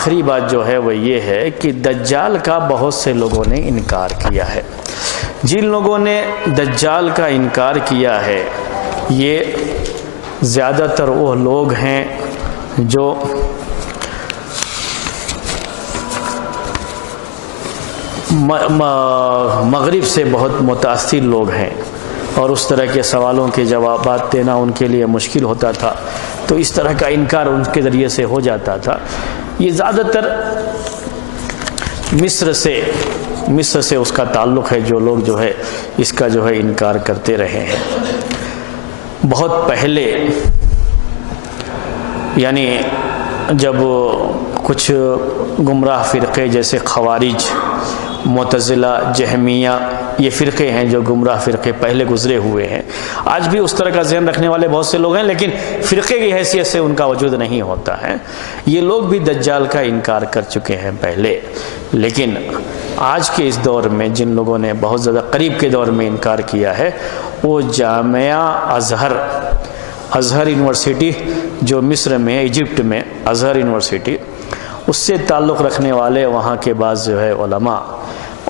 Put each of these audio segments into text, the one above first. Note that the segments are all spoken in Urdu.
آخری بات جو ہے وہ یہ ہے کہ دجال کا بہت سے لوگوں نے انکار کیا ہے۔ جن لوگوں نے دجال کا انکار کیا ہے یہ زیادہ تر وہ لوگ ہیں جو مغرب سے بہت متاثر لوگ ہیں اور اس طرح کے سوالوں کے جوابات دینا ان کے لیے مشکل ہوتا تھا، تو اس طرح کا انکار ان کے ذریعے سے ہو جاتا تھا۔ یہ زیادہ تر مصر سے اس کا تعلق ہے، جو لوگ جو ہے اس کا جو ہے انکار کرتے رہے ہیں۔ بہت پہلے یعنی جب کچھ گمراہ فرقے جیسے خوارج، معتزلہ، جہمیہ، یہ فرقے ہیں جو گمراہ فرقے پہلے گزرے ہوئے ہیں۔ آج بھی اس طرح کا ذہن رکھنے والے بہت سے لوگ ہیں، لیکن فرقے کی حیثیت سے ان کا وجود نہیں ہوتا ہے۔ یہ لوگ بھی دجال کا انکار کر چکے ہیں پہلے، لیکن آج کے اس دور میں جن لوگوں نے بہت زیادہ قریب کے دور میں انکار کیا ہے وہ جامعہ ازہر یونیورسٹی جو مصر میں، ایجپٹ میں ازہر یونیورسٹی، اس سے تعلق رکھنے والے وہاں کے بعض جو ہے علماء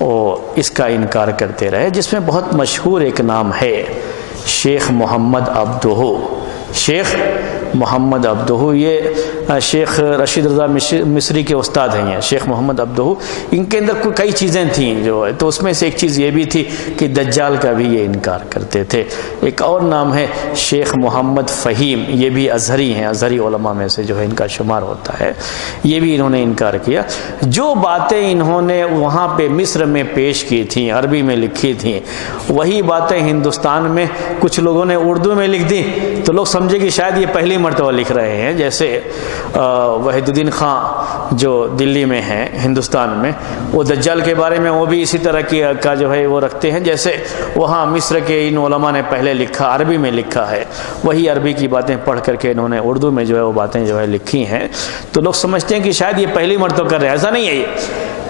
وہ اس کا انکار کرتے رہے، جس میں بہت مشہور ایک نام ہے شیخ محمد عبدہو۔ شیخ محمد عبدہو یہ شیخ رشید رضا مصری کے استاد ہیں۔ یہ شیخ محمد عبدہو، ان کے اندر کئی چیزیں تھیں جو ہے، تو اس میں سے ایک چیز یہ بھی تھی کہ دجال کا بھی یہ انکار کرتے تھے۔ ایک اور نام ہے شیخ محمد فہیم، یہ بھی ازہری ہیں، ازہری علماء میں سے جو ہے ان کا شمار ہوتا ہے، یہ بھی انہوں نے انکار کیا۔ جو باتیں انہوں نے وہاں پہ مصر میں پیش کی تھیں، عربی میں لکھی تھیں، وہی باتیں ہندوستان میں کچھ لوگوں نے اردو میں لکھ دی، تو لوگ سمجھے کہ شاید یہ پہلی مرتبہ لکھ رہے ہیں۔ جیسے وحید الدین خان جو دلی میں ہیں ہندوستان میں، وہ دجال کے بارے میں وہ بھی اسی طرح کا جو ہے وہ رکھتے ہیں، جیسے وہاں مصر کے ان علماء نے پہلے لکھا، عربی میں لکھا ہے، وہی عربی کی باتیں پڑھ کر کے انہوں نے اردو میں جو ہے وہ باتیں جو ہے لکھی ہیں، تو لوگ سمجھتے ہیں کہ شاید یہ پہلی مرتبہ کر رہے ہیں۔ ایسا نہیں ہے، یہ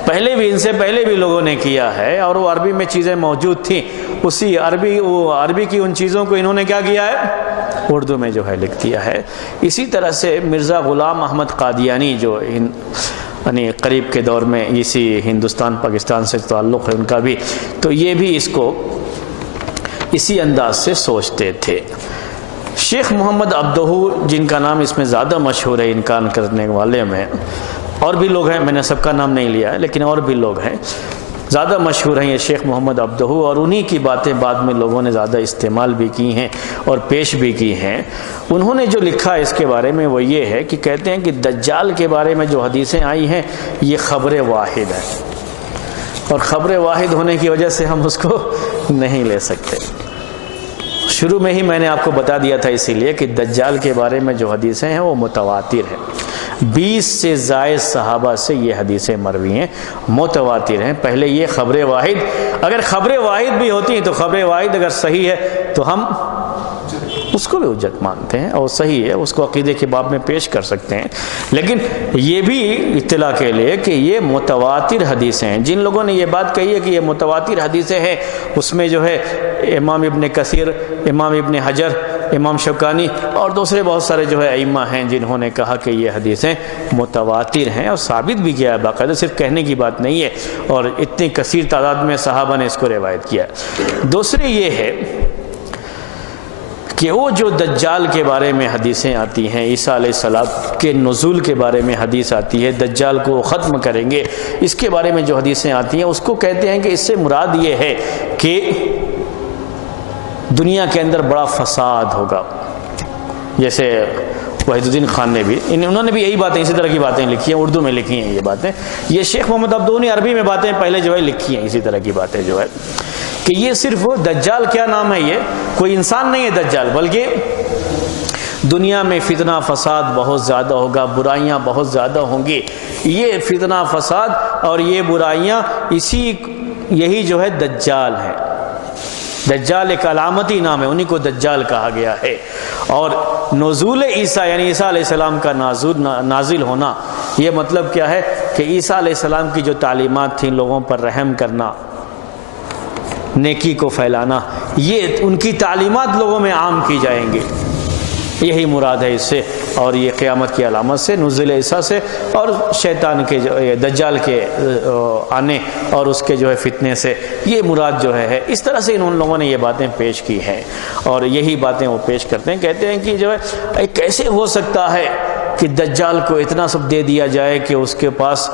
پہلے بھی، ان سے پہلے بھی لوگوں نے کیا ہے، اور وہ عربی میں چیزیں موجود تھیں، اسی عربی کی ان چیزوں کو انہوں نے کیا کیا ہے، اردو میں جو ہے لکھ دیا ہے۔ اسی طرح سے مرزا غلام احمد قادیانی جو یعنی قریب کے دور میں اسی ہندوستان پاکستان سے تعلق ہے ان کا بھی، تو یہ بھی اس کو اسی انداز سے سوچتے تھے۔ شیخ محمد عبدہو جن کا نام اس میں زیادہ مشہور ہے انکار کرنے والے میں، اور بھی لوگ ہیں، میں نے سب کا نام نہیں لیا ہے لیکن اور بھی لوگ ہیں، زیادہ مشہور ہیں یہ شیخ محمد عبدہو، اور انہی کی باتیں بعد میں لوگوں نے زیادہ استعمال بھی کی ہیں اور پیش بھی کی ہیں۔ انہوں نے جو لکھا اس کے بارے میں وہ یہ ہے کہ کہتے ہیں کہ دجال کے بارے میں جو حدیثیں آئی ہیں یہ خبر واحد ہے، اور خبر واحد ہونے کی وجہ سے ہم اس کو نہیں لے سکتے۔ شروع میں ہی میں نے آپ کو بتا دیا تھا اسی لیے کہ دجال کے بارے میں جو حدیثیں ہیں وہ متواتر ہیں، 20 سے زائد صحابہ سے یہ حدیثیں مروی ہیں، متواتر ہیں۔ پہلے یہ خبر واحد، اگر خبر واحد بھی ہوتی ہیں تو خبر واحد اگر صحیح ہے تو ہم اس کو بھی حجت مانتے ہیں اور صحیح ہے، اس کو عقیدے کے باب میں پیش کر سکتے ہیں، لیکن یہ بھی اطلاع کے لیے کہ یہ متواتر حدیثیں ہیں۔ جن لوگوں نے یہ بات کہی ہے کہ یہ متواتر حدیثیں ہیں، اس میں جو ہے امام ابن کثیر، امام ابن حجر، امام شوکانی اور دوسرے بہت سارے جو ہے ائمہ ہیں جنہوں نے کہا کہ یہ حدیثیں متواتر ہیں، اور ثابت بھی کیا ہے باقاعدہ، صرف کہنے کی بات نہیں ہے، اور اتنی کثیر تعداد میں صحابہ نے اس کو روایت کیا ہے۔ دوسری یہ ہے کہ وہ جو دجال کے بارے میں حدیثیں آتی ہیں، عیسیٰ علیہ السلام کے نزول کے بارے میں حدیث آتی ہے، دجال کو وہ ختم کریں گے، اس کے بارے میں جو حدیثیں آتی ہیں اس کو کہتے ہیں کہ اس سے مراد یہ ہے کہ دنیا کے اندر بڑا فساد ہوگا۔ جیسے وحید الدین خان نے بھی، انہوں نے بھی یہی باتیں، اسی طرح کی باتیں لکھی ہیں، اردو میں لکھی ہیں یہ باتیں۔ یہ شیخ محمد عبدہو نے عربی میں باتیں پہلے جو ہے لکھی ہیں، اسی طرح کی باتیں جو ہے کہ یہ صرف دجال کیا نام ہے، یہ کوئی انسان نہیں ہے دجال، بلکہ دنیا میں فتنہ فساد بہت زیادہ ہوگا، برائیاں بہت زیادہ ہوں گی۔ یہ فتنہ فساد اور یہ برائیاں یہی جو ہے دجال ہے۔ دجال ایک علامتی نام ہے، انہی کو دجال کہا گیا ہے۔ اور نزول عیسیٰ یعنی عیسیٰ علیہ السلام کا نازل ہونا، یہ مطلب کیا ہے کہ عیسیٰ علیہ السلام کی جو تعلیمات تھیں، لوگوں پر رحم کرنا، نیکی کو پھیلانا، یہ ان کی تعلیمات لوگوں میں عام کی جائیں گی، یہی مراد ہے اس سے اور یہ قیامت کی علامت سے، نزول عیسیٰ سے، اور شیطان کے جو دجال کے آنے اور اس کے جو ہے فتنے سے، یہ مراد جو ہے اس طرح سے ان لوگوں نے یہ باتیں پیش کی ہیں، اور یہی باتیں وہ پیش کرتے ہیں. کہتے ہیں کہ جو ہے کیسے ہو سکتا ہے کہ دجال کو اتنا سب دے دیا جائے کہ اس کے پاس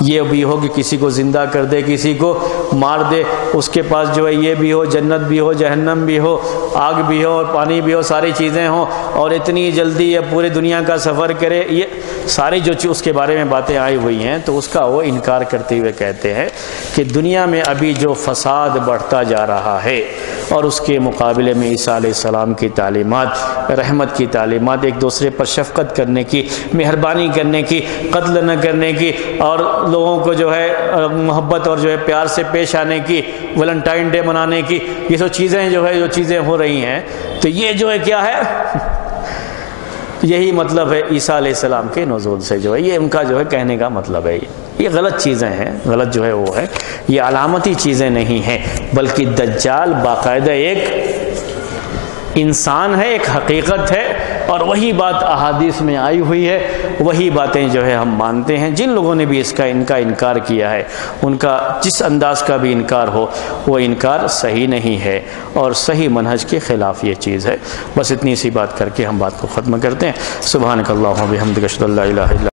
یہ بھی ہو کہ کسی کو زندہ کر دے، کسی کو مار دے، اس کے پاس جو ہے یہ بھی ہو، جنت بھی ہو، جہنم بھی ہو، آگ بھی ہو اور پانی بھی ہو، ساری چیزیں ہوں، اور اتنی جلدی یہ پورے دنیا کا سفر کرے. یہ ساری جو اس کے بارے میں باتیں آئی ہوئی ہیں تو اس کا وہ انکار کرتے ہوئے کہتے ہیں کہ دنیا میں ابھی جو فساد بڑھتا جا رہا ہے اور اس کے مقابلے میں عیسیٰ علیہ السلام کی تعلیمات، رحمت کی تعلیمات، ایک دوسرے پر شفقت کرنے کی، مہربانی کرنے کی، قتل نہ کرنے کی، اور لوگوں کو جو ہے محبت اور جو ہے پیار سے پیش آنے کی، ویلنٹائن ڈے منانے کی، یہ سب چیزیں جو چیزیں ہو رہی ہیں، تو یہ جو ہے کیا ہے، یہی مطلب ہے عیسیٰ علیہ السلام کے نزول سے، جو ہے یہ ان کا جو ہے کہنے کا مطلب ہے. یہ غلط چیزیں ہیں، غلط جو ہے وہ ہے، یہ علامتی چیزیں نہیں ہیں، بلکہ دجال باقاعدہ ایک انسان ہے، ایک حقیقت ہے، اور وہی بات احادیث میں آئی ہوئی ہے، وہی باتیں جو ہے ہم مانتے ہیں. جن لوگوں نے بھی ان کا انکار کیا ہے، ان کا جس انداز کا بھی انکار ہو، وہ انکار صحیح نہیں ہے اور صحیح منہج کے خلاف یہ چیز ہے. بس اتنی سی بات کر کے ہم بات کو ختم کرتے ہیں. سبحانک اللہم و بحمدک اشہد ان لا الہ الا